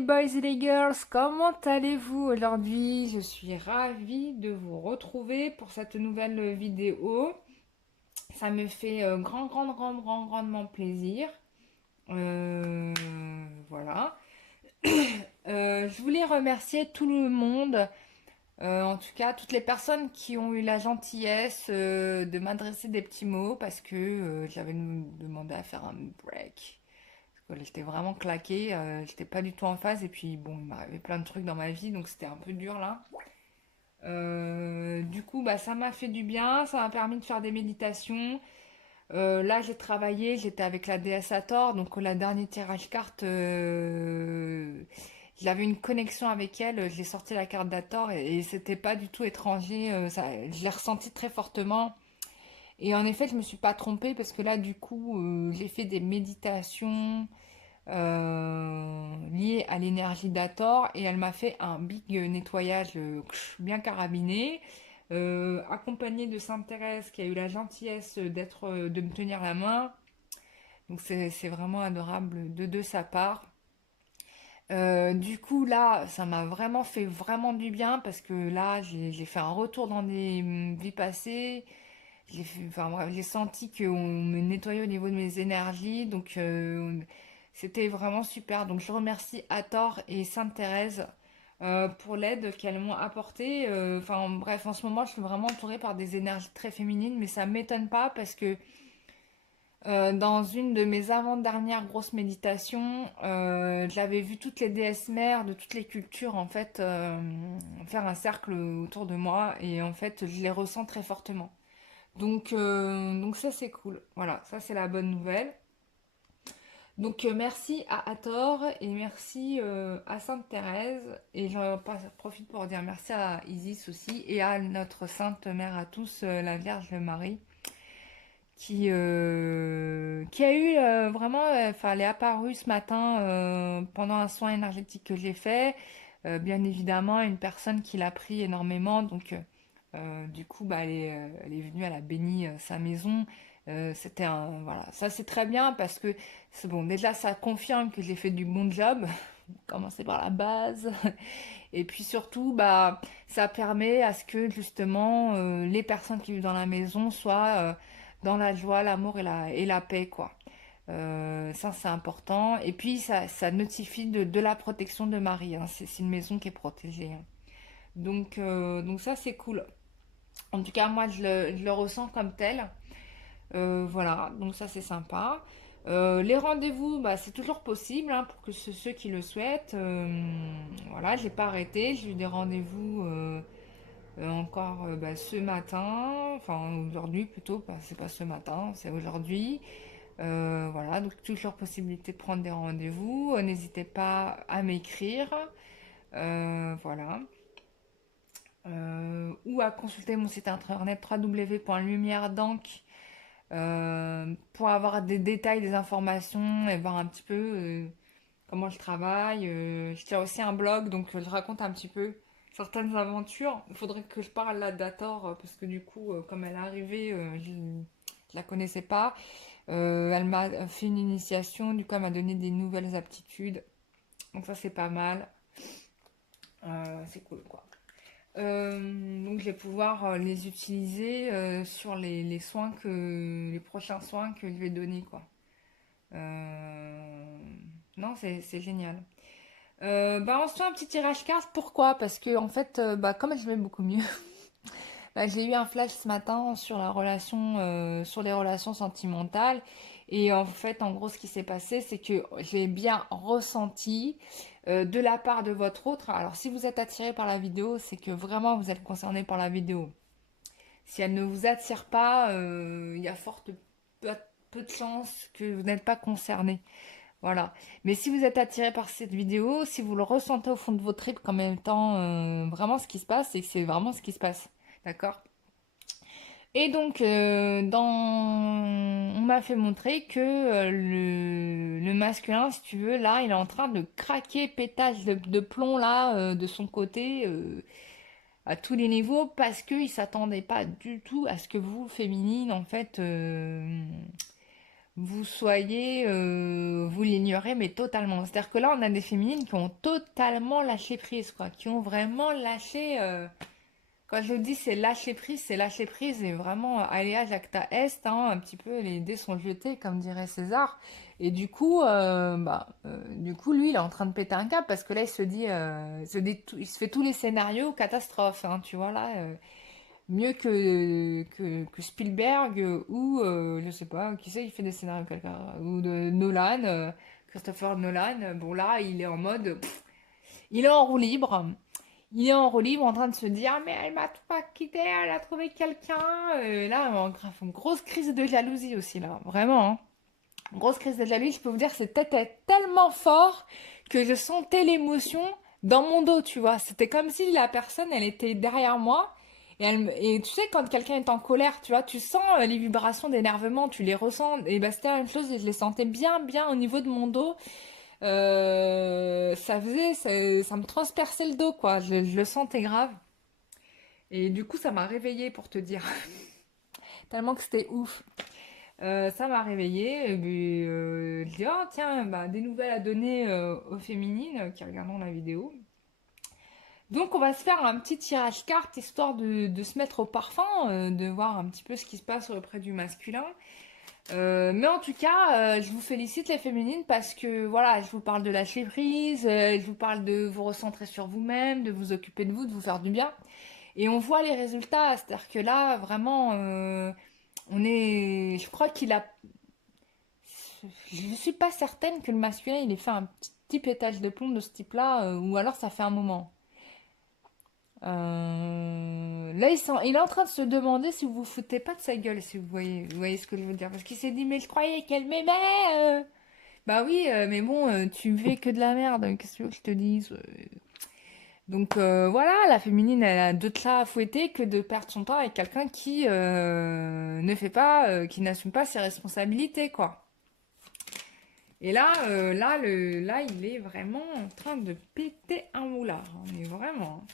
boys et les girls, comment allez-vous aujourd'hui? Je suis ravie de vous retrouver pour cette nouvelle vidéo. Ça me fait grandement plaisir. Euh, voilà. Je voulais remercier tout le monde, en tout cas toutes les personnes qui ont eu la gentillesse de m'adresser des petits mots parce que j'avais demandé à faire un break. J'étais vraiment claquée, j'étais pas du tout en phase et puis bon, il m'arrivait plein de trucs dans ma vie donc c'était un peu dur là. Du coup, bah ça m'a fait du bien, ça m'a permis de faire des méditations. Là, j'ai travaillé, j'étais avec la déesse Hathor, donc la dernière tirage carte, j'avais une connexion avec elle, j'ai sorti la carte d'Hathor et c'était pas du tout étranger, je l'ai ressenti très fortement. Et en effet, je me suis pas trompée parce que là, du coup, j'ai fait des méditations liées à l'énergie d'Hathor et elle m'a fait un big nettoyage bien carabiné, accompagné de Sainte Thérèse qui a eu la gentillesse de me tenir la main. Donc c'est vraiment adorable de sa part. Du coup là, ça m'a vraiment fait vraiment du bien parce que là, j'ai fait un retour dans des vies passées. Enfin, bref, j'ai senti qu'on me nettoyait au niveau de mes énergies, donc c'était vraiment super. Donc je remercie Hathor et Sainte Thérèse pour l'aide qu'elles m'ont apportée. Enfin bref, en ce moment, je suis vraiment entourée par des énergies très féminines, mais ça m'étonne pas parce que dans une de mes avant-dernières grosses méditations, j'avais vu toutes les déesses mères de toutes les cultures en fait faire un cercle autour de moi et en fait je les ressens très fortement. Donc ça c'est cool. Voilà, ça c'est la bonne nouvelle. Donc merci à Hathor et merci à Sainte Thérèse et j'en profite pour dire merci à Isis aussi et à notre Sainte Mère à tous, la Vierge Marie, qui a eu vraiment, enfin elle est apparue ce matin pendant un soin énergétique que j'ai fait. Bien évidemment, une personne qui l'a pris énormément, donc du coup, bah, elle est venue, elle a béni sa maison. C'était un, voilà, ça c'est très bien parce que c'est bon. Déjà, ça confirme que j'ai fait du bon job. Commencer par la base, et puis surtout, bah, ça permet à ce que justement les personnes qui vivent dans la maison soient dans la joie, l'amour et la paix, quoi. Ça c'est important. Et puis ça notifie de la protection de Marie. Hein. C'est une maison qui est protégée. Hein. Donc ça c'est cool. En tout cas, moi, je le ressens comme tel. Voilà, donc ça, c'est sympa. Les rendez-vous, bah, c'est toujours possible hein, pour que ceux qui le souhaitent. Voilà, j'ai pas arrêté. J'ai eu des rendez-vous encore bah, ce matin. Enfin, aujourd'hui plutôt. Bah, c'est pas ce matin, c'est aujourd'hui. Voilà, donc toujours possibilité de prendre des rendez-vous. N'hésitez pas à m'écrire. Voilà. Ou à consulter mon site internet www.lumieredank pour avoir des détails, des informations et voir un petit peu comment je travaille. Je tiens aussi un blog, donc je raconte un petit peu certaines aventures. Il faudrait que je parle là d'Ator parce que du coup, comme elle est arrivée, je la connaissais pas. Elle m'a fait une initiation, du coup, elle m'a donné des nouvelles aptitudes. Donc ça, c'est pas mal. C'est cool, quoi. Donc je vais pouvoir les utiliser sur les soins les prochains soins que je vais donner quoi. Euh, non c'est génial. Bah on se fait un petit tirage carte. Pourquoi? Parce que en fait bah comme je vais beaucoup mieux. Bah, j'ai eu un flash ce matin sur la relation, sur les relations sentimentales. Et en fait, en gros, ce qui s'est passé, c'est que j'ai bien ressenti de la part de votre autre. Alors, si vous êtes attiré par la vidéo, c'est que vraiment vous êtes concerné par la vidéo. Si elle ne vous attire pas, il y a peu de chances que vous n'êtes pas concerné. Voilà. Mais si vous êtes attiré par cette vidéo, si vous le ressentez au fond de votre tripes qu'en même temps, vraiment ce qui se passe, c'est que c'est vraiment ce qui se passe. D'accord? Et donc, on m'a fait montrer que le masculin, si tu veux, là, il est en train de craquer pétage de plomb là de son côté à tous les niveaux parce qu'il s'attendait pas du tout à ce que vous, féminine, en fait, vous soyez, vous l'ignorez, mais totalement. C'est-à-dire que là, on a des féminines qui ont totalement lâché prise, quoi, qui ont vraiment lâché. Quand je dis c'est lâcher prise et vraiment alea jacta est, hein, un petit peu les dés sont jetés, comme dirait César. Et du coup, lui, il est en train de péter un câble parce que là, il se fait tous les scénarios catastrophes, hein, tu vois là. Mieux que Spielberg ou je sais pas, qui c'est, il fait des scénarios quelqu'un ou de Nolan, Christopher Nolan. Bon là, il est en mode, il est en roue libre. Il est en roue libre en train de se dire mais elle m'a pas quitté, elle a trouvé quelqu'un. Là, une grosse crise de jalousie aussi là, vraiment. Hein. Grosse crise de jalousie. Je peux vous dire, c'était tellement fort que je sentais l'émotion dans mon dos, tu vois. C'était comme si la personne, elle était derrière moi. Et tu sais, quand quelqu'un est en colère, tu vois, tu sens les vibrations d'énervement, tu les ressens. Et bah, c'était la même chose, et je les sentais bien, bien au niveau de mon dos. Ça me transperçait le dos, quoi. Je le sentais grave. Et du coup, ça m'a réveillée pour te dire. Tellement que c'était ouf. Ça m'a réveillée. Et puis, je dis, oh tiens, bah, des nouvelles à donner aux féminines qui regarderont la vidéo. Donc, on va se faire un petit tirage carte histoire de se mettre au parfum, de voir un petit peu ce qui se passe auprès du masculin. Mais en tout cas, je vous félicite les féminines parce que voilà, je vous parle de lâcher prise, je vous parle de vous recentrer sur vous-même, de vous occuper de vous, de vous faire du bien. Et on voit les résultats, c'est-à-dire que là, vraiment, je crois qu'il a, je ne suis pas certaine que le masculin, il ait fait un petit pétage de plomb de ce type-là, ou alors ça fait un moment. Là, il est en train de se demander si vous vous foutez pas de sa gueule, si vous voyez ce que je veux dire. Parce qu'il s'est dit, mais je croyais qu'elle m'aimait. Bah oui, mais bon, tu me fais que de la merde, qu'est-ce que tu veux que je te dise? Donc voilà, la féminine, elle a d'autres chats à fouetter que de perdre son temps avec quelqu'un qui ne fait pas, qui n'assume pas ses responsabilités, quoi. Et là, il est vraiment en train de péter un moulard. On est vraiment. Hein.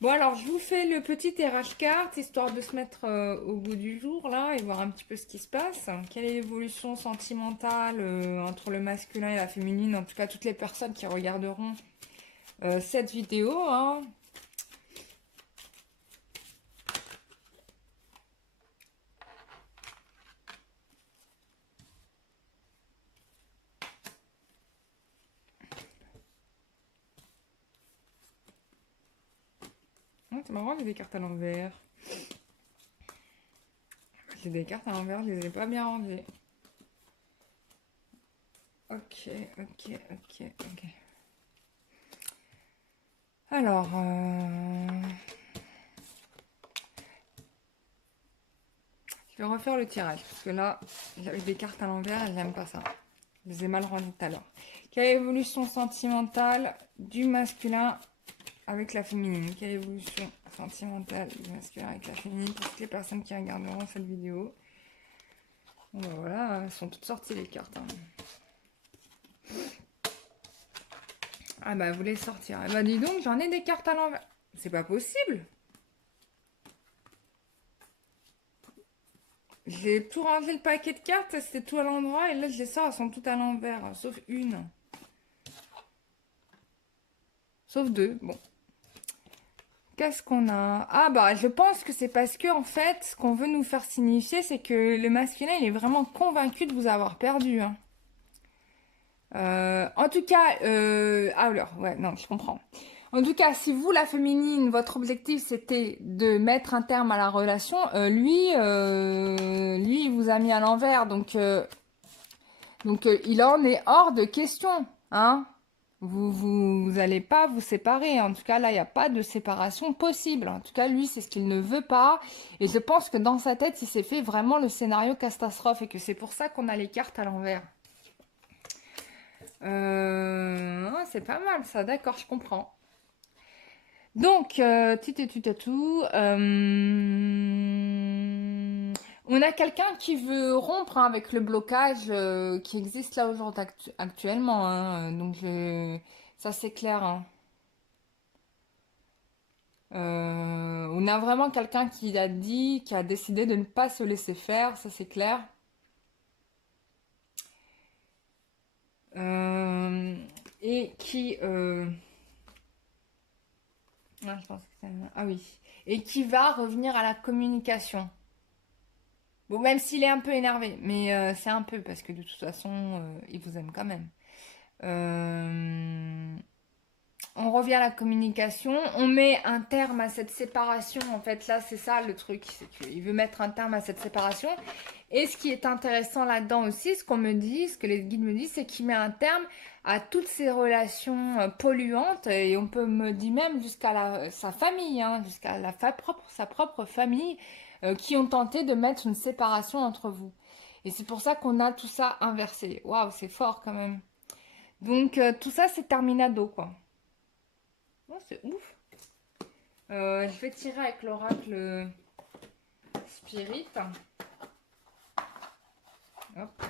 Bon, alors, je vous fais le petit tirage carte, histoire de se mettre au goût du jour, là, et voir un petit peu ce qui se passe. Quelle est l'évolution sentimentale entre le masculin et la féminine, en tout cas, toutes les personnes qui regarderont cette vidéo, hein. Oh, c'est marrant, j'ai des cartes à l'envers. J'ai des cartes à l'envers, je les ai pas bien rangées. Ok, ok, ok, ok. Alors, je vais refaire le tirage, parce que là, j'avais des cartes à l'envers et j'aime pas ça. Je les ai mal rangées tout à l'heure. Quelle évolution sentimentale du masculin avec la féminine? Quelle évolution sentimentale du masculin avec la féminine pour toutes les personnes qui regarderont cette vidéo? Bon, bah voilà, elles sont toutes sorties les cartes. Hein. Ah bah, vous les sortir. Ah bah, dis donc, j'en ai des cartes à l'envers. C'est pas possible. J'ai tout rangé le paquet de cartes, c'était tout à l'endroit, et là, je les sors, elles sont toutes à l'envers, sauf une. Sauf deux, bon. Qu'est-ce qu'on a? Ah bah, je pense que c'est parce que, en fait, ce qu'on veut nous faire signifier, c'est que le masculin, il est vraiment convaincu de vous avoir perdu. Hein. En tout cas, ah alors, ouais, non, je comprends. En tout cas, si vous, la féminine, votre objectif c'était de mettre un terme à la relation, lui, il vous a mis à l'envers, donc il en est hors de question, hein. Vous allez pas vous séparer. En tout cas, là, il n'y a pas de séparation possible. En tout cas, lui, c'est ce qu'il ne veut pas. Et je pense que dans sa tête, il s'est fait vraiment le scénario catastrophe et que c'est pour ça qu'on a les cartes à l'envers. C'est pas mal ça, d'accord, je comprends. Donc, tout. On a quelqu'un qui veut rompre hein, avec le blocage qui existe là aujourd'hui actuellement. Hein, donc, ça c'est clair. Hein. On a vraiment quelqu'un qui a dit, qui a décidé de ne pas se laisser faire, ça c'est clair. euh, et qui... ah, je pense que ah oui. Et qui va revenir à la communication. Bon, même s'il est un peu énervé, mais c'est un peu, parce que de toute façon, il vous aime quand même. Euh, on revient à la communication, on met un terme à cette séparation. En fait, là, c'est ça le truc, c'est qu'il veut mettre un terme à cette séparation. Et ce qui est intéressant là-dedans aussi, ce qu'on me dit, ce que les guides me disent, c'est qu'il met un terme à toutes ces relations polluantes. Et on peut me dire même jusqu'à sa famille, hein, jusqu'à sa propre famille, qui ont tenté de mettre une séparation entre vous. Et c'est pour ça qu'on a tout ça inversé. Waouh, c'est fort quand même. Donc tout ça, c'est terminado, quoi. Oh, c'est ouf. Je vais tirer avec l'oracle Spirit. Hop.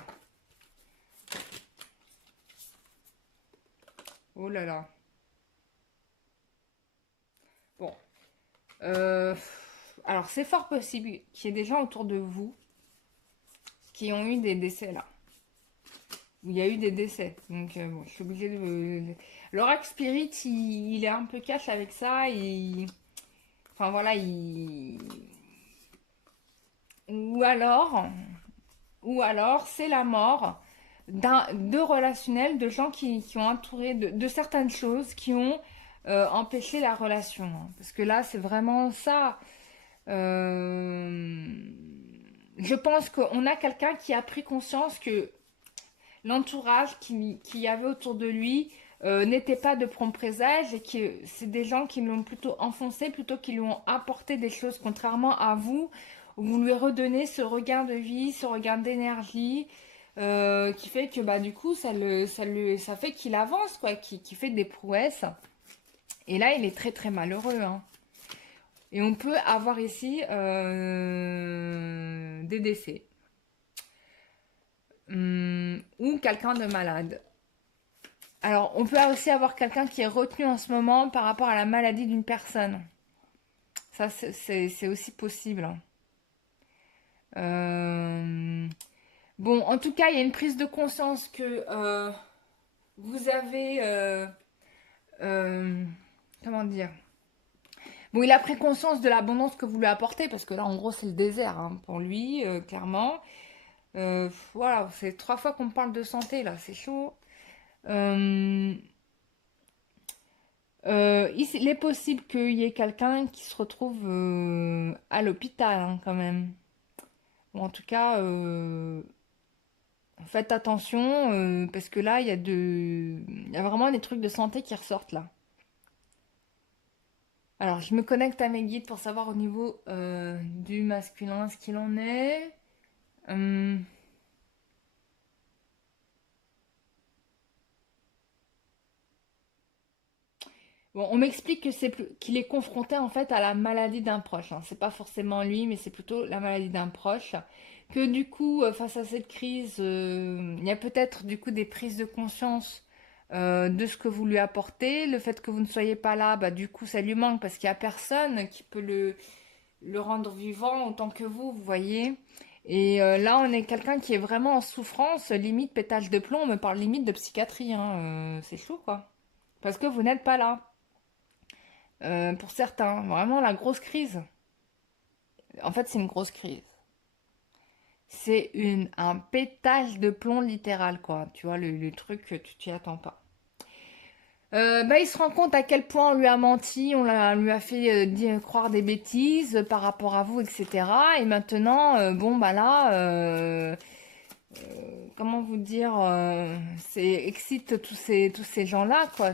Oh là là. Bon. Euh, alors, c'est fort possible qu'il y ait des gens autour de vous qui ont eu des décès là. Où il y a eu des décès. Donc, bon, je suis obligée de... L'oracle Spirit, il est un peu cash avec ça. Enfin, voilà, Ou alors, c'est la mort de relationnels, de gens qui ont entouré de certaines choses qui ont empêché la relation, hein. Parce que là, c'est vraiment ça. Euh, je pense qu'on a quelqu'un qui a pris conscience que l'entourage qui y avait autour de lui n'était pas de prompt présage et que c'est des gens qui l'ont plutôt enfoncé plutôt qu'ils lui ont apporté des choses, contrairement à vous, où vous lui redonnez ce regain de vie, ce regain d'énergie, qui fait que bah, du coup ça fait qu'il avance, quoi, qui fait des prouesses. Et là, il est très très malheureux, hein. Et on peut avoir ici des décès. Ou quelqu'un de malade. Alors, on peut aussi avoir quelqu'un qui est retenu en ce moment par rapport à la maladie d'une personne. Ça, c'est aussi possible, hein. Euh, Bon, en tout cas, il y a une prise de conscience que vous avez... euh, comment dire? Bon, il a pris conscience de l'abondance que vous lui apportez, parce que là, en gros, c'est le désert, hein, pour lui, clairement. Voilà, c'est 3 fois qu'on me parle de santé, là, c'est chaud. Euh, il est possible qu'il y ait quelqu'un qui se retrouve à l'hôpital, hein, quand même. Ou en tout cas, faites attention, parce que là, il y a vraiment des trucs de santé qui ressortent là. Alors, je me connecte à mes guides pour savoir au niveau du masculin ce qu'il en est. Hum, Bon, on m'explique que qu'il est confronté en fait à la maladie d'un proche, hein. C'est pas forcément lui, mais c'est plutôt la maladie d'un proche. Que du coup, face à cette crise, il y a peut-être du coup des prises de conscience de ce que vous lui apportez. Le fait que vous ne soyez pas là, bah, du coup, ça lui manque parce qu'il n'y a personne qui peut le rendre vivant autant que vous voyez. Et là, on est quelqu'un qui est vraiment en souffrance, limite pétage de plomb, on me parle limite de psychiatrie, hein. C'est chaud, quoi. Parce que vous n'êtes pas là. Pour certains, vraiment la grosse crise. En fait, c'est une grosse crise. C'est un pétage de plomb littéral, quoi. Tu vois, le truc que tu t'y attends pas. Bah, il se rend compte à quel point on lui a menti, lui a fait croire des bêtises par rapport à vous, etc. Et maintenant, bon, bah là, comment vous dire, c'est excite tous ces gens-là, quoi.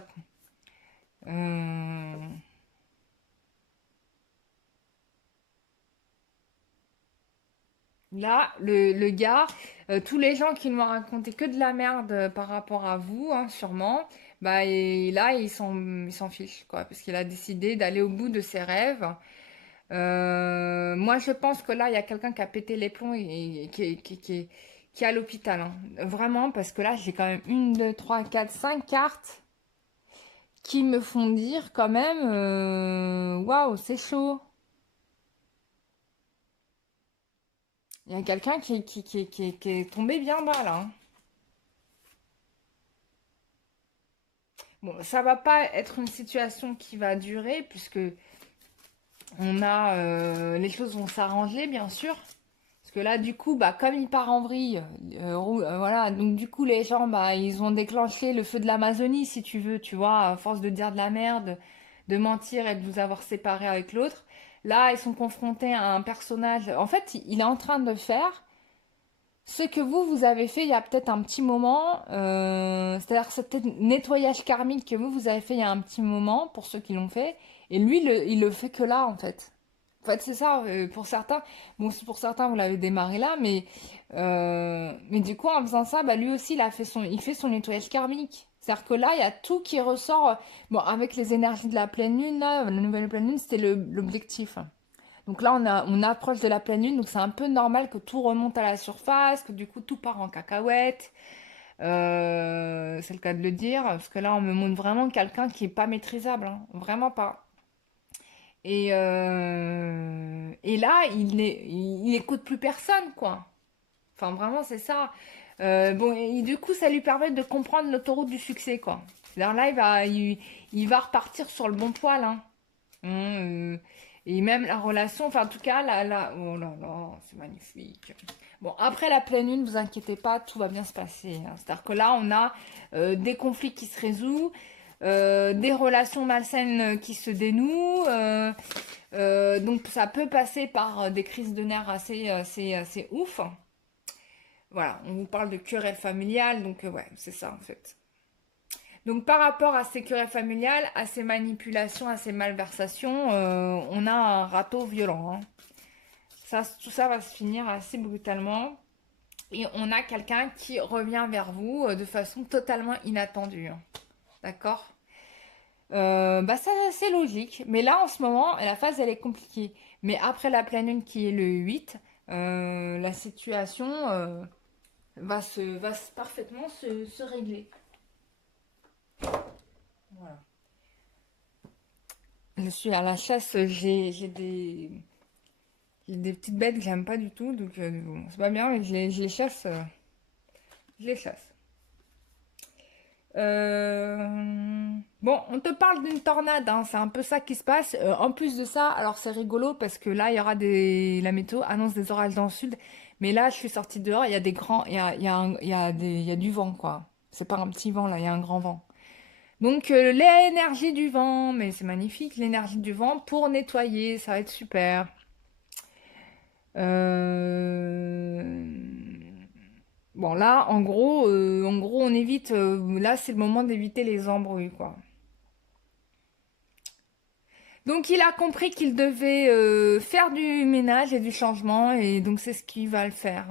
Euh, Là, le gars, tous les gens qui m'ont raconté que de la merde par rapport à vous, hein, sûrement, bah et là, il s'en fiche, quoi, parce qu'il a décidé d'aller au bout de ses rêves. Moi, je pense que là, il y a quelqu'un qui a pété les plombs et qui est à l'hôpital, hein. Vraiment, parce que là, j'ai quand même une, deux, trois, quatre, cinq cartes qui me font dire quand même, waouh, c'est chaud. Il y a quelqu'un qui est tombé bien bas, là, hein. Bon, ça va pas être une situation qui va durer, puisque les choses vont s'arranger, bien sûr. Parce que là, du coup, bah, comme il part en vrille, voilà, donc du coup, les gens, bah, ils ont déclenché le feu de l'Amazonie, si tu veux, tu vois, à force de dire de la merde, de mentir et de vous avoir séparés avec l'autre. Là, ils sont confrontés à un personnage. En fait, il est en train de faire ce que vous avez fait il y a peut-être un petit moment, c'est-à-dire cet nettoyage karmique que vous avez fait il y a un petit moment, pour ceux qui l'ont fait, et lui, il le fait que là, en fait. En fait, c'est ça, pour certains, bon, si pour certains, vous l'avez démarré là, mais du coup, en faisant ça, bah, lui aussi, il fait son nettoyage karmique. C'est-à-dire que là, il y a tout qui ressort, bon, avec les énergies de la pleine lune, là, la nouvelle pleine lune, c'était l'objectif. Donc là, on approche de la pleine lune, donc c'est un peu normal que tout remonte à la surface, que du coup tout part en cacahuète. C'est le cas de le dire, parce que là, on me montre vraiment quelqu'un qui est pas maîtrisable, hein, vraiment pas. Et là, il écoute plus personne, quoi. Enfin, vraiment, c'est ça. Bon, et du coup, ça lui permet de comprendre l'autoroute du succès, quoi. C'est-à-dire là, il va repartir sur le bon poil, hein. Et même la relation, enfin en tout cas, oh là là, c'est magnifique. Bon, après la pleine lune, vous inquiétez pas, tout va bien se passer, hein. C'est-à-dire que là, on a des conflits qui se résolvent, des relations malsaines qui se dénouent. Donc ça peut passer par des crises de nerfs assez ouf. Voilà, on vous parle de querelle familiale, donc ouais, c'est ça en fait. Donc par rapport à ces querelles familiales, à ces manipulations, à ces malversations, on a un râteau violent, hein. Ça, tout ça va se finir assez brutalement. Et on a quelqu'un qui revient vers vous de façon totalement inattendue, hein. D'accord. Bah ça c'est logique. Mais là en ce moment, la phase elle est compliquée. Mais après la pleine lune qui est le 8, la situation parfaitement se régler. Voilà. Je suis à la chasse, j'ai des petites bêtes que j'aime pas du tout, donc bon, c'est pas bien, mais je les chasse. Je les chasse. Bon, on te parle d'une tornade, hein, c'est un peu ça qui se passe. En plus de ça, alors c'est rigolo parce que là, il y aura la météo annonce des orages dans le sud, mais là, je suis sortie dehors, il y a des grands, il y a du vent, quoi. C'est pas un petit vent là, il y a un grand vent. Donc l'énergie du vent, mais c'est magnifique, l'énergie du vent pour nettoyer, ça va être super. Euh, Bon, là, en gros, on évite. Là, c'est le moment d'éviter les embrouilles, quoi. Donc, il a compris qu'il devait faire du ménage et du changement, et donc c'est ce qu'il va le faire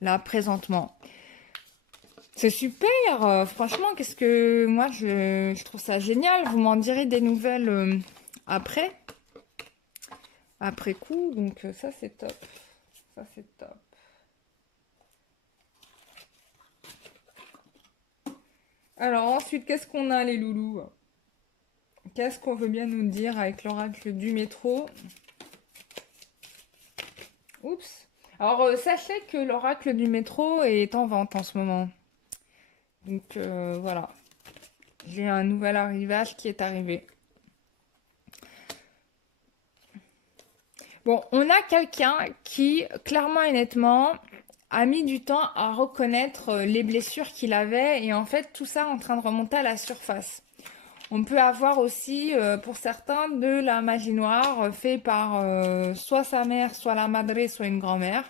là, présentement. C'est super, franchement, qu'est-ce que moi je trouve ça génial. Vous m'en direz des nouvelles après, après coup, donc ça c'est top. Ça c'est top. Alors ensuite, qu'est-ce qu'on a les loulous? Qu'est-ce qu'on veut bien nous dire avec l'oracle du métro? Oups. Alors sachez que l'oracle du métro est en vente en ce moment. Donc voilà. J'ai un nouvel arrivage qui est arrivé. Bon, on a quelqu'un qui, clairement et nettement, a mis du temps à reconnaître les blessures qu'il avait et en fait tout ça est en train de remonter à la surface. On peut avoir aussi, pour certains, de la magie noire fait par soit sa mère, soit la madré, soit une grand-mère.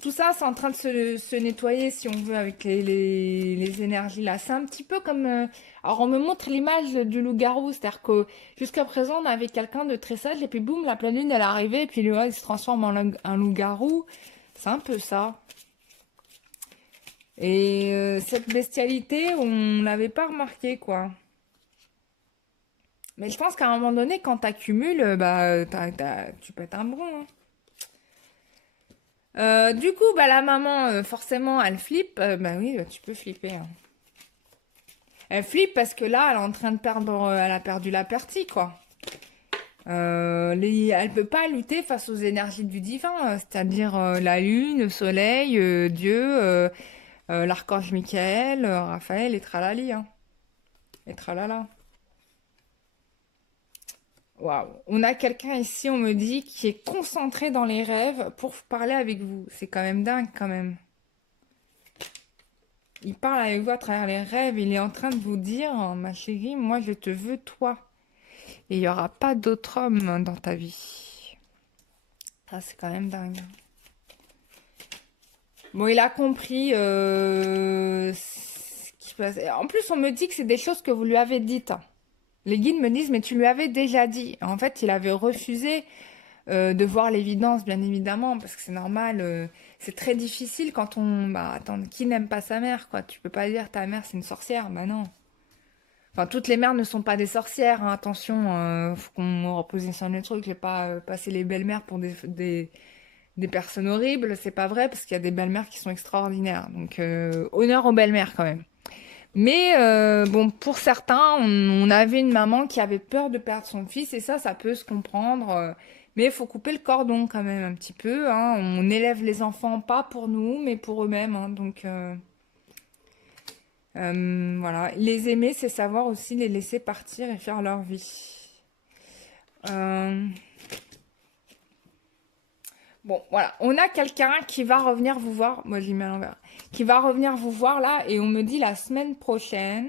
Tout ça, c'est en train de se nettoyer, si on veut, avec les énergies là. C'est un petit peu comme... alors, on me montre l'image du loup-garou. C'est-à-dire que jusqu'à présent, on avait quelqu'un de très sage, et puis boum, la pleine lune, elle est arrivée, et puis lui, il se transforme en un loup-garou. C'est un peu ça. Et cette bestialité, on l'avait pas remarqué, quoi. Mais je pense qu'à un moment donné, quand t'accumules, bah, tu pètes un bron, hein. Du coup, bah, la maman, forcément, elle flippe. Bah oui, bah, tu peux flipper, hein. Elle flippe parce que là, elle est en train de perdre, elle a perdu la partie, quoi. Elle peut pas lutter face aux énergies du divin, c'est-à-dire la lune, le soleil, Dieu, l'archange Michael, Raphaël et tralali, hein. Et tralala. Waouh. On a quelqu'un ici, on me dit, qui est concentré dans les rêves pour parler avec vous. C'est quand même dingue, quand même. Il parle avec vous à travers les rêves. Il est en train de vous dire, ma chérie, moi, je te veux, toi. Et il n'y aura pas d'autre homme dans ta vie. Ça, c'est quand même dingue. Bon, il a compris ce qui se passe. En plus, on me dit que c'est des choses que vous lui avez dites. Les guides me disent, mais tu lui avais déjà dit. En fait, il avait refusé de voir l'évidence, bien évidemment, parce que c'est normal. C'est très difficile quand on... Bah, attends, qui n'aime pas sa mère, quoi? Tu peux pas dire ta mère, c'est une sorcière. Bah non. Enfin, toutes les mères ne sont pas des sorcières, hein, attention. Faut qu'on repositionne le truc. Je vais pas passer les belles-mères pour des personnes horribles. C'est pas vrai, parce qu'il y a des belles-mères qui sont extraordinaires. Donc, honneur aux belles-mères, quand même. Mais bon, pour certains, on avait une maman qui avait peur de perdre son fils, et ça peut se comprendre. Mais il faut couper le cordon quand même un petit peu, hein. On élève les enfants pas pour nous, mais pour eux-mêmes, hein. Donc voilà, les aimer, c'est savoir aussi les laisser partir et faire leur vie. Euh, Bon, voilà, on a quelqu'un qui va revenir vous voir. Moi, j'ai mis à l'envers. Qui va revenir vous voir là, et on me dit la semaine prochaine.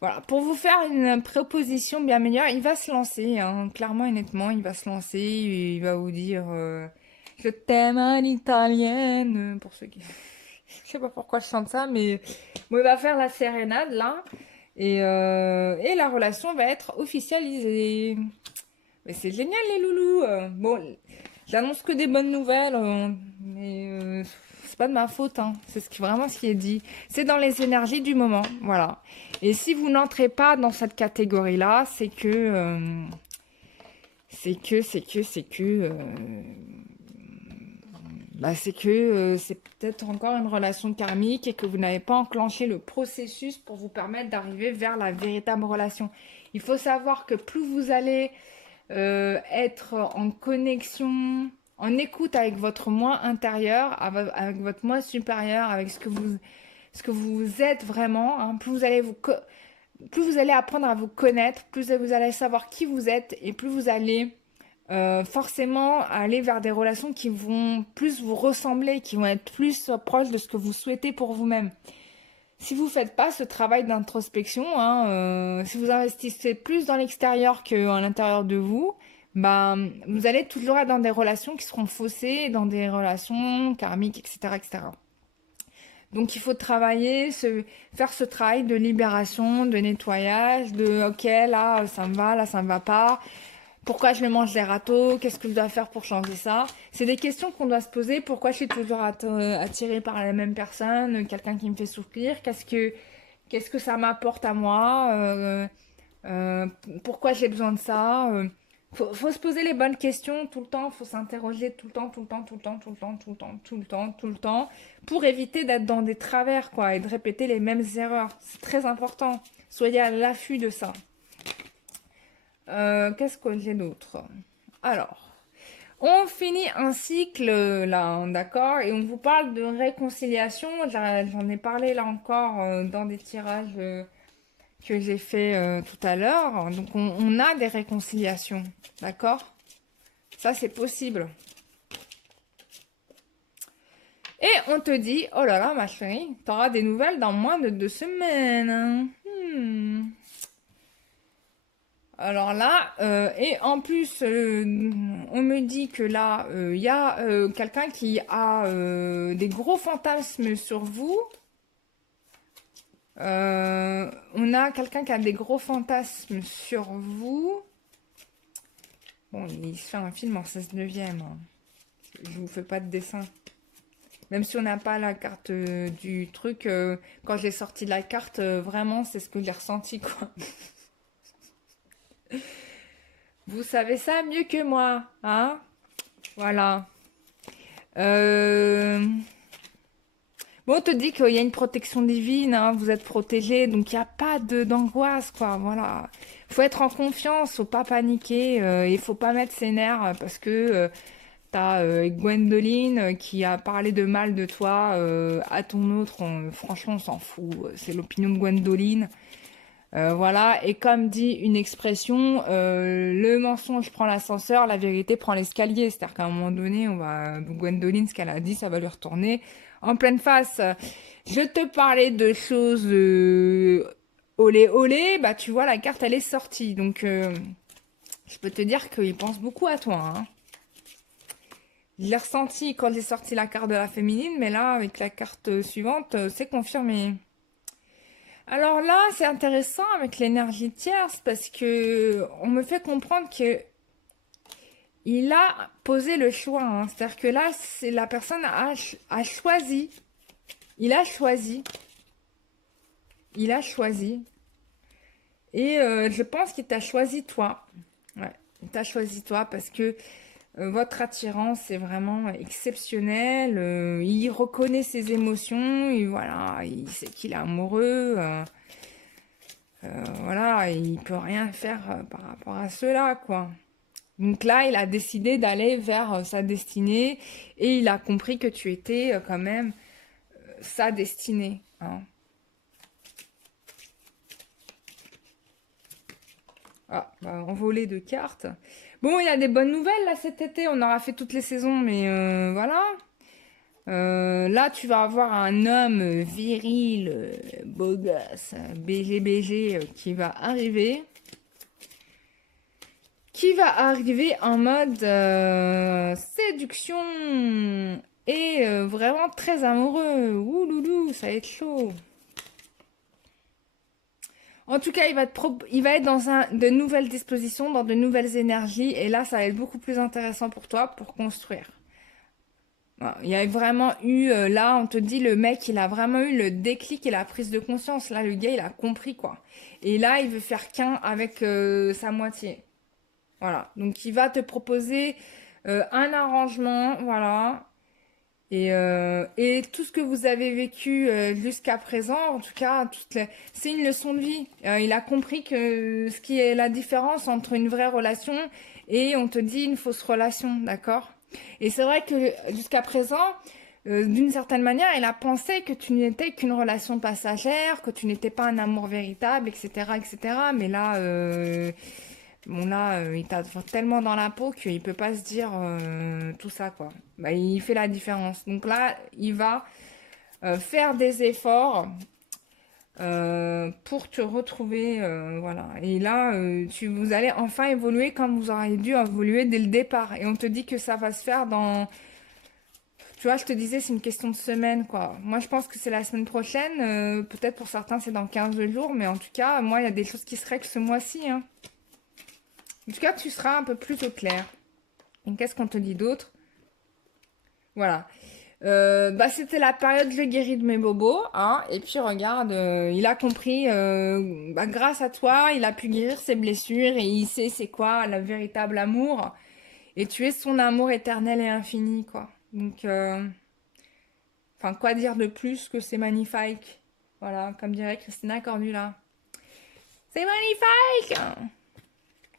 Voilà, pour vous faire une proposition bien meilleure, il va se lancer, hein, clairement et nettement, il va se lancer, il va vous dire je t'aime à l'italienne, pour ceux qui... Je sais pas pourquoi je chante ça, mais bon, il va faire la sérénade là, et la relation va être officialisée. Mais c'est génial les loulous. Bon, j'annonce que des bonnes nouvelles, mais c'est pas de ma faute, hein. C'est vraiment ce qui est dit. C'est dans les énergies du moment, voilà. Et si vous n'entrez pas dans cette catégorie-là, c'est que, c'est peut-être encore une relation karmique et que vous n'avez pas enclenché le processus pour vous permettre d'arriver vers la véritable relation. Il faut savoir que plus vous allez être en connexion, en écoute avec votre moi intérieur, avec votre moi supérieur, avec ce que vous êtes vraiment, hein, plus vous allez apprendre à vous connaître, plus vous allez savoir qui vous êtes et plus vous allez forcément aller vers des relations qui vont plus vous ressembler, qui vont être plus proches de ce que vous souhaitez pour vous-même. Si vous ne faites pas ce travail d'introspection, hein, si vous investissez plus dans l'extérieur qu'à l'intérieur de vous, bah, vous allez toujours être dans des relations qui seront faussées, dans des relations karmiques, etc., etc. Donc il faut travailler, faire ce travail de libération, de nettoyage, de ok, là ça me va, là ça me va pas. Pourquoi je me mange des râteaux? Qu'est-ce que je dois faire pour changer ça? C'est des questions qu'on doit se poser. Pourquoi je suis toujours attirée par la même personne? Quelqu'un qui me fait souffrir? Qu'est-ce que ça m'apporte à moi? Euh, Pourquoi j'ai besoin de ça? Faut se poser les bonnes questions tout le temps. Faut s'interroger tout le temps, tout le temps, tout le temps, tout le temps, tout le temps, tout le temps, tout le temps, pour éviter d'être dans des travers, quoi, et de répéter les mêmes erreurs. C'est très important. Soyez à l'affût de ça. Qu'est-ce que j'ai d'autre? Alors, on finit un cycle là, d'accord? Et on vous parle de réconciliation. J'en ai parlé là encore dans des tirages que j'ai fait tout à l'heure. Donc, on a des réconciliations, d'accord? Ça, c'est possible. Et on te dit, oh là là, ma chérie, t'auras des nouvelles dans moins de 2 semaines, hein. Alors là, et en plus, on me dit que là, il y a quelqu'un qui a des gros fantasmes sur vous. On a quelqu'un qui a des gros fantasmes sur vous. Bon, il se fait un film en 16/9. Hein. Je vous fais pas de dessin. Même si on n'a pas la carte du truc, quand j'ai sorti la carte, vraiment, c'est ce que j'ai ressenti, quoi. Vous savez ça mieux que moi, hein? Voilà. Bon, on te dit qu'il y a une protection divine, hein, vous êtes protégé, donc il n'y a pas d'angoisse, quoi. Voilà. Faut être en confiance, faut pas paniquer, il faut pas mettre ses nerfs parce que t'as Gwendoline qui a parlé de mal de toi à ton autre. Franchement, on s'en fout. C'est l'opinion de Gwendoline. Voilà, et comme dit une expression, le mensonge prend l'ascenseur, la vérité prend l'escalier. C'est-à-dire qu'à un moment donné, Gwendoline, ce qu'elle a dit, ça va lui retourner en pleine face. Je te parlais de choses olé olé, bah tu vois, la carte, elle est sortie. Donc, je peux te dire qu'il pense beaucoup à toi, hein. Je l'ai ressenti quand j'ai sorti la carte de la féminine, mais là, avec la carte suivante, c'est confirmé. Alors là, c'est intéressant avec l'énergie tierce parce que on me fait comprendre que il a posé le choix, hein. C'est-à-dire que là, c'est la personne a choisi. Il a choisi. Il a choisi. Et je pense qu'il t'a choisi toi. Ouais, il t'a choisi toi parce que votre attirance est vraiment exceptionnelle. Il reconnaît ses émotions. Et voilà, il sait qu'il est amoureux. Voilà, il peut rien faire par rapport à cela, quoi. Donc là, il a décidé d'aller vers sa destinée et il a compris que tu étais quand même sa destinée, hein. Ah, bah, envolée de cartes. Bon, il y a des bonnes nouvelles là cet été. On aura fait toutes les saisons, mais voilà. Là, tu vas avoir un homme viril, beau gosse, BG qui va arriver. Qui va arriver en mode séduction et vraiment très amoureux. Ouh loulou, ça va être chaud. En tout cas, il va être dans de nouvelles dispositions, dans de nouvelles énergies, et là, ça va être beaucoup plus intéressant pour toi pour construire. Voilà. Il y a vraiment eu, là, on te dit, le mec, il a vraiment eu le déclic et la prise de conscience. Là, le gars, il a compris, quoi. Et là, il veut faire qu'un avec sa moitié. Voilà, donc il va te proposer un arrangement, voilà. Et tout ce que vous avez vécu jusqu'à présent, en tout cas, c'est une leçon de vie. Il a compris que ce qui est la différence entre une vraie relation et on te dit une fausse relation, d'accord? Et c'est vrai que jusqu'à présent, d'une certaine manière, il a pensé que tu n'étais qu'une relation passagère, que tu n'étais pas un amour véritable, etc., etc. Mais là, bon là, il t'a tellement dans la peau qu'il peut pas se dire tout ça, quoi. Bah, il fait la différence. Donc là, il va faire des efforts pour te retrouver, voilà. Et là, vous allez enfin évoluer comme vous auriez dû évoluer dès le départ. Et on te dit que ça va se faire dans... Tu vois, je te disais, c'est une question de semaine, quoi. Moi, je pense que c'est la semaine prochaine. Peut-être pour certains, c'est dans 15 jours. Mais en tout cas, moi, il y a des choses qui se règlent ce mois-ci, hein. En tout cas, tu seras un peu plus au clair. Et qu'est-ce qu'on te dit d'autre? Voilà. Bah, c'était la période je guéris de mes bobos, hein. Et puis regarde, il a compris, bah, grâce à toi, il a pu guérir ses blessures et il sait c'est quoi le véritable amour. Et tu es son amour éternel et infini, quoi. Donc, enfin, quoi dire de plus que c'est magnifique? Voilà, comme dirait Christina Cordula. C'est magnifique!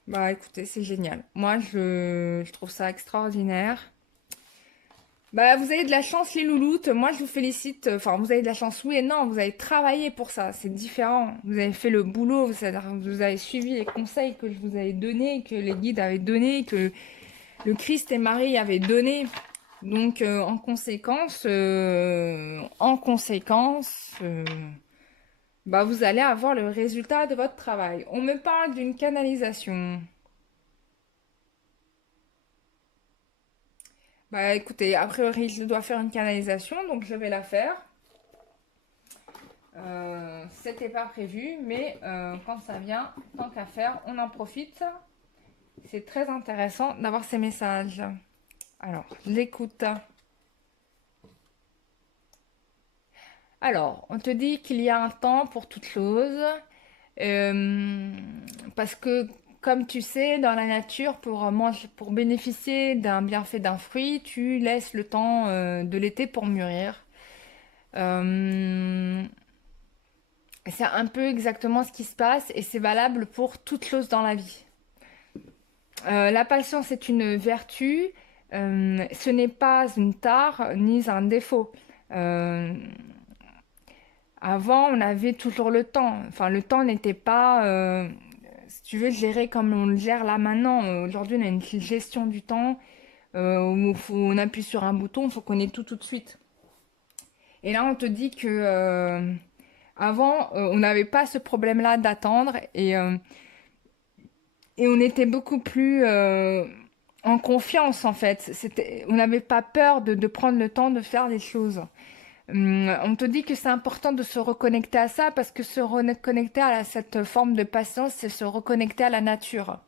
Bah écoutez, c'est génial. Moi, je trouve ça extraordinaire. Bah, vous avez de la chance, les louloutes. Moi, je vous félicite. Enfin, vous avez de la chance, oui et non. Vous avez travaillé pour ça. C'est différent. Vous avez fait le boulot. Vous avez suivi les conseils que je vous avais donnés, que les guides avaient donnés, que le Christ et Marie avaient donné. Donc, en conséquence, bah, vous allez avoir le résultat de votre travail. On me parle d'une canalisation. Bah écoutez, a priori je dois faire une canalisation, donc je vais la faire. C'était pas prévu, mais quand ça vient, tant qu'à faire, on en profite. C'est très intéressant d'avoir ces messages. Alors, l'écoute. Alors, on te dit qu'il y a un temps pour toute chose. euh, Parce que, comme tu sais, dans la nature, pour bénéficier d'un bienfait d'un fruit, tu laisses le temps de l'été pour mûrir. Euh, c'est un peu exactement ce qui se passe et c'est valable pour toute chose dans la vie. La patience est une vertu, ce n'est pas une tare ni un défaut. Euh, Avant, on avait toujours le temps. Enfin, le temps n'était pas, si tu veux, géré comme on le gère là maintenant. Aujourd'hui, on a une gestion du temps où on appuie sur un bouton, il faut qu'on ait tout de suite. Et là, on te dit que avant, on n'avait pas ce problème-là d'attendre et on était beaucoup plus en confiance en fait. On n'avait pas peur de prendre le temps de faire les choses. On te dit que c'est important de se reconnecter à ça parce que se reconnecter à cette forme de patience, c'est se reconnecter à la nature.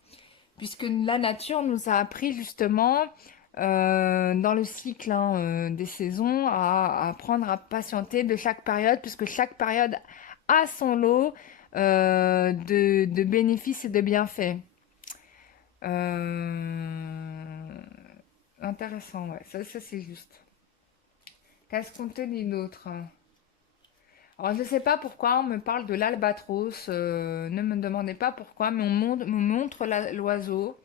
Puisque la nature nous a appris justement dans le cycle hein, des saisons à apprendre à patienter de chaque période, puisque chaque période a son lot de bénéfices et de bienfaits. Euh, Intéressant, ouais, ça c'est juste. Qu'est-ce qu'on te dit d'autre? Alors, je ne sais pas pourquoi on me parle de l'albatros. Ne me demandez pas pourquoi, mais me montre l'oiseau.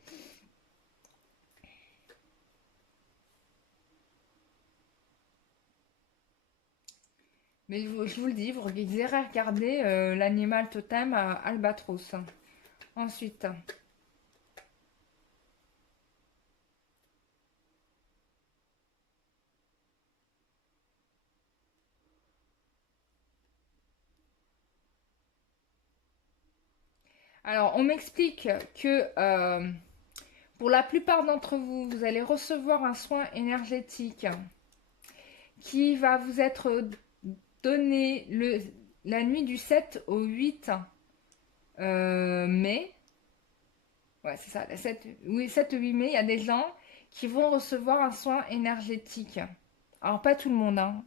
Mais je vous le dis, vous irez regarder l'animal totem albatros. Ensuite, alors on m'explique que pour la plupart d'entre vous, vous allez recevoir un soin énergétique qui va vous être donné la nuit du 7 au 8 mai. Ouais, c'est ça, oui, 7 ou 8 mai, il y a des gens qui vont recevoir un soin énergétique. Alors, pas tout le monde, hein.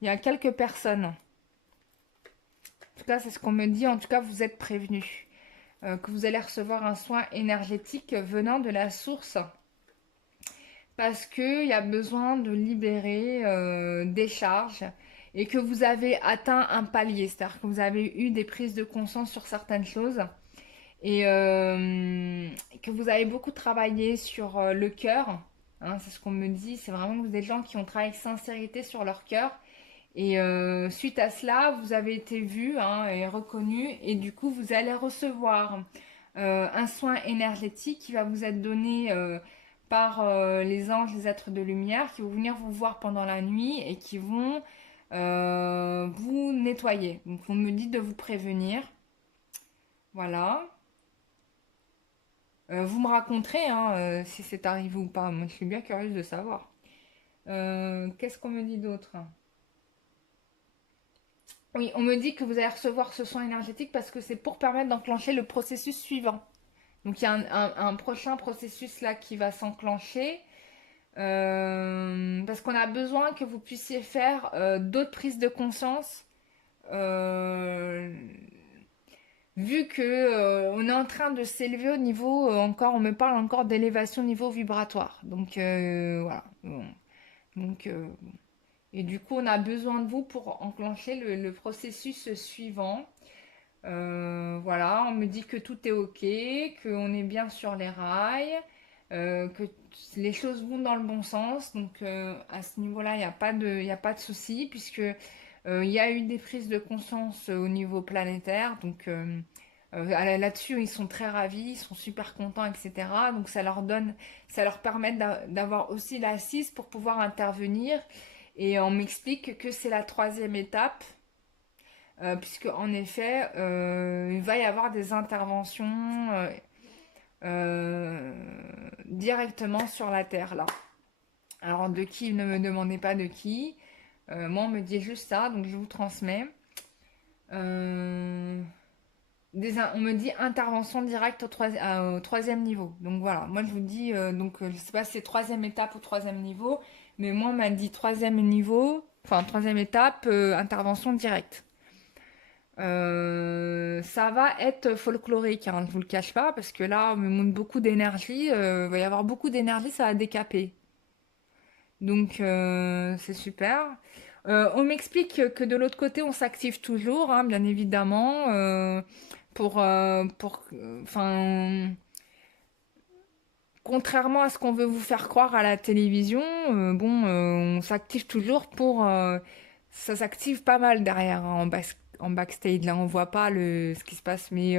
Il y a quelques personnes. En tout cas, c'est ce qu'on me dit. En tout cas, vous êtes prévenus. Que vous allez recevoir un soin énergétique venant de la source. Parce qu'il y a besoin de libérer des charges et que vous avez atteint un palier. C'est-à-dire que vous avez eu des prises de conscience sur certaines choses et que vous avez beaucoup travaillé sur le cœur. Hein, c'est ce qu'on me dit. C'est vraiment que vous êtes des gens qui ont travaillé avec sincérité sur leur cœur. Et suite à cela, vous avez été vu hein, et reconnu. Et du coup, vous allez recevoir un soin énergétique qui va vous être donné par les anges, les êtres de lumière, qui vont venir vous voir pendant la nuit et qui vont vous nettoyer. Donc, on me dit de vous prévenir. Voilà. Vous me raconterez hein, si c'est arrivé ou pas. Moi, je suis bien curieuse de savoir. Qu'est-ce qu'on me dit d'autre? Oui, on me dit que vous allez recevoir ce soin énergétique parce que c'est pour permettre d'enclencher le processus suivant. Donc il y a un prochain processus là qui va s'enclencher parce qu'on a besoin que vous puissiez faire d'autres prises de conscience euh, vu que on est en train de s'élever au niveau encore, on me parle encore d'élévation au niveau vibratoire. Donc voilà. Bon. Donc et du coup on a besoin de vous pour enclencher le processus suivant. Voilà, on me dit que tout est ok, qu'on est bien sur les rails, que les choses vont dans le bon sens. Donc à ce niveau-là, il y a pas de souci puisque il y a eu des prises de conscience au niveau planétaire. Donc là-dessus, ils sont très ravis, ils sont super contents, etc. Donc ça leur permet d'avoir aussi l'assise pour pouvoir intervenir. Et on m'explique que c'est la troisième étape puisque en effet, il va y avoir des interventions euh, directement sur la Terre là. Alors de qui, ne me demandez pas de qui. Moi, on me dit juste ça, donc je vous transmets. Euh, on me dit intervention directe au troisième niveau. Donc voilà, moi je vous dis, donc je sais pas si c'est troisième étape ou troisième niveau, mais moi on m'a dit troisième niveau, enfin troisième étape, intervention directe. Ça va être folklorique, hein, je vous le cache pas, parce que là, on me montre beaucoup d'énergie. Il va y avoir beaucoup d'énergie, ça va décaper. Donc, c'est super. On m'explique que de l'autre côté, on s'active toujours, hein, bien évidemment, enfin, contrairement à ce qu'on veut vous faire croire à la télévision, bon, on s'active toujours pour ça s'active pas mal derrière hein, en backstage. Là, on voit pas ce qui se passe, mais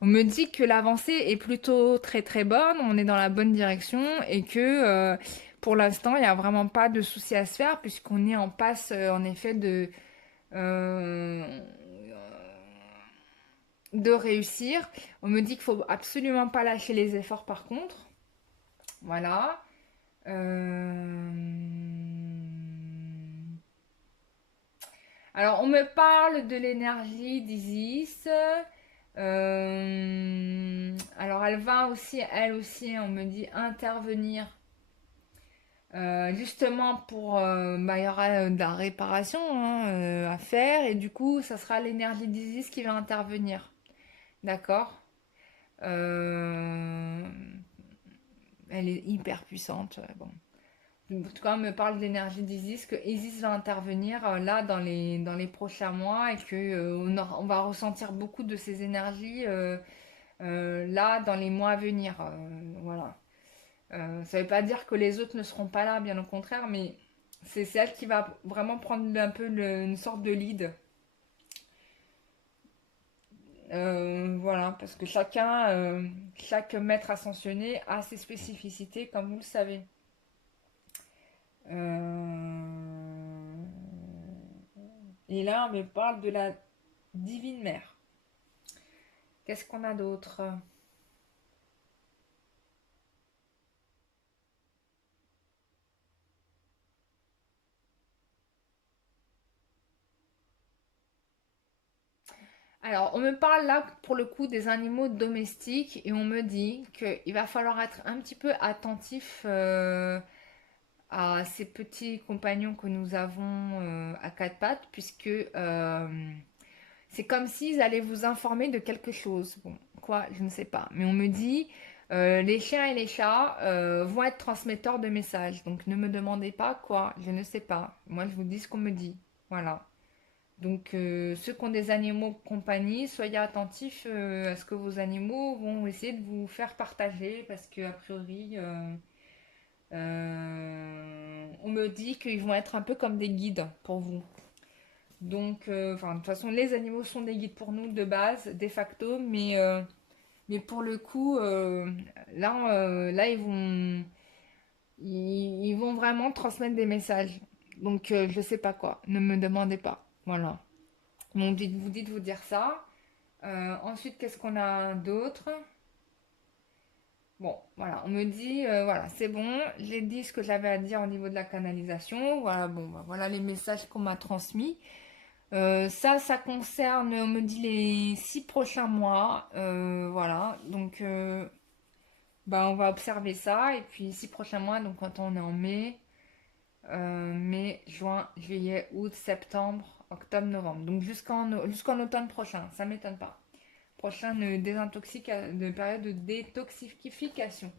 on me dit que l'avancée est plutôt très très bonne. On est dans la bonne direction et que pour l'instant, il n'y a vraiment pas de souci à se faire puisqu'on est en passe en effet euh, de réussir. On me dit qu'il faut absolument pas lâcher les efforts par contre. Voilà. Euh, Alors, on me parle de l'énergie d'Isis. Alors, elle va aussi, elle aussi, on me dit intervenir. Justement pour, bah, il y aura de la réparation hein, à faire et du coup, ça sera l'énergie d'Isis qui va intervenir. D'accord? Euh, Elle est hyper puissante. Bon. En tout cas, on me parle d'énergie d'Isis, que Isis va intervenir là dans les prochains mois et que on va ressentir beaucoup de ces énergies là dans les mois à venir. Voilà. Ça ne veut pas dire que les autres ne seront pas là, bien au contraire, mais c'est elle qui va vraiment prendre un peu une sorte de lead. Voilà, parce que chaque maître ascensionné a ses spécificités, comme vous le savez. Euh, Et là, on me parle de la Divine Mère. Qu'est-ce qu'on a d'autre? Alors, on me parle là pour le coup des animaux domestiques et on me dit qu'il va falloir être un petit peu attentif à ces petits compagnons que nous avons à quatre pattes, puisque c'est comme s'ils allaient vous informer de quelque chose. Bon, quoi, je ne sais pas. Mais on me dit, les chiens et les chats vont être transmetteurs de messages. Donc ne me demandez pas quoi, je ne sais pas. Moi, je vous dis ce qu'on me dit. Voilà. Donc ceux qui ont des animaux de compagnie, soyez attentifs à ce que vos animaux vont essayer de vous faire partager, parce que a priori, on me dit qu'ils vont être un peu comme des guides pour vous. Donc, enfin, de toute façon, les animaux sont des guides pour nous de base, de facto, mais pour le coup, là, ils vont vraiment transmettre des messages. Donc, je sais pas quoi. Ne me demandez pas. Voilà. Bon, vous dites vous dire ça. Ensuite, qu'est-ce qu'on a d'autre? Bon, voilà, on me dit, voilà, c'est bon, j'ai dit ce que j'avais à dire au niveau de la canalisation. Voilà, bon, bah, voilà les messages qu'on m'a transmis. Ça concerne, on me dit les 6 prochains mois. Voilà, donc bah, on va observer ça. Et puis 6 prochains mois, donc quand on est en mai, juin, juillet, août, septembre, octobre, novembre. Donc jusqu'en automne prochain, ça m'étonne pas. Prochaine de période de détoxification.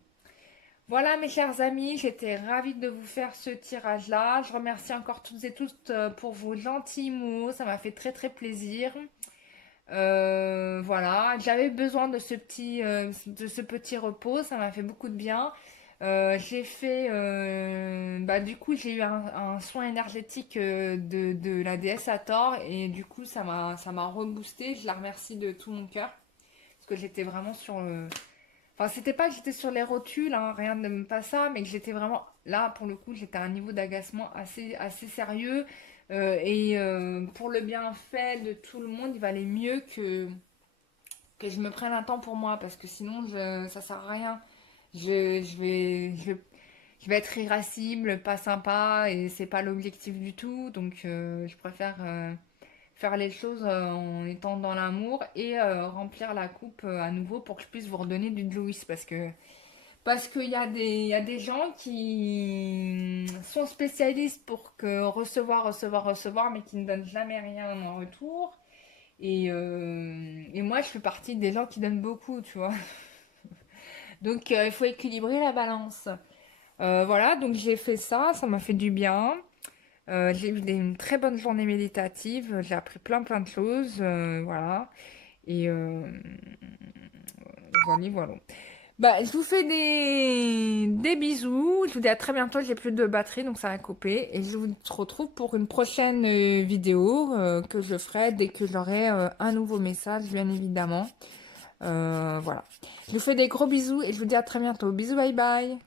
Voilà mes chers amis, j'étais ravie de vous faire ce tirage-là. Je remercie encore toutes et tous pour vos gentils mots, ça m'a fait très très plaisir. Voilà, j'avais besoin de ce petit repos, ça m'a fait beaucoup de bien. Bah, du coup, j'ai eu un soin énergétique de la déesse Hathor et du coup, ça m'a reboosté. Je la remercie de tout mon cœur parce que j'étais vraiment sur le. Enfin, c'était pas que j'étais sur les rotules, hein, rien de pas ça, mais que j'étais vraiment là pour le coup, j'étais à un niveau d'agacement assez sérieux. Pour le bienfait de tout le monde, il valait mieux que je me prenne un temps pour moi parce que sinon ça sert à rien. Je vais être irascible, pas sympa et c'est pas l'objectif du tout. Donc je préfère faire les choses en étant dans l'amour et remplir la coupe à nouveau pour que je puisse vous redonner du Louis parce qu'il y a il y a des gens qui sont spécialistes pour que recevoir, mais qui ne donnent jamais rien en retour. Et moi, je fais partie des gens qui donnent beaucoup, tu vois. Donc, il faut équilibrer la balance. Voilà, donc j'ai fait ça, ça m'a fait du bien. J'ai eu une très bonne journée méditative, j'ai appris plein de choses, voilà. Et voilà, voilà. Bah, je vous fais des bisous. Je vous dis à très bientôt. J'ai plus de batterie, donc ça va couper. Et je vous retrouve pour une prochaine vidéo que je ferai dès que j'aurai un nouveau message, bien évidemment. Voilà. Je vous fais des gros bisous et je vous dis à très bientôt. Bisous, bye bye.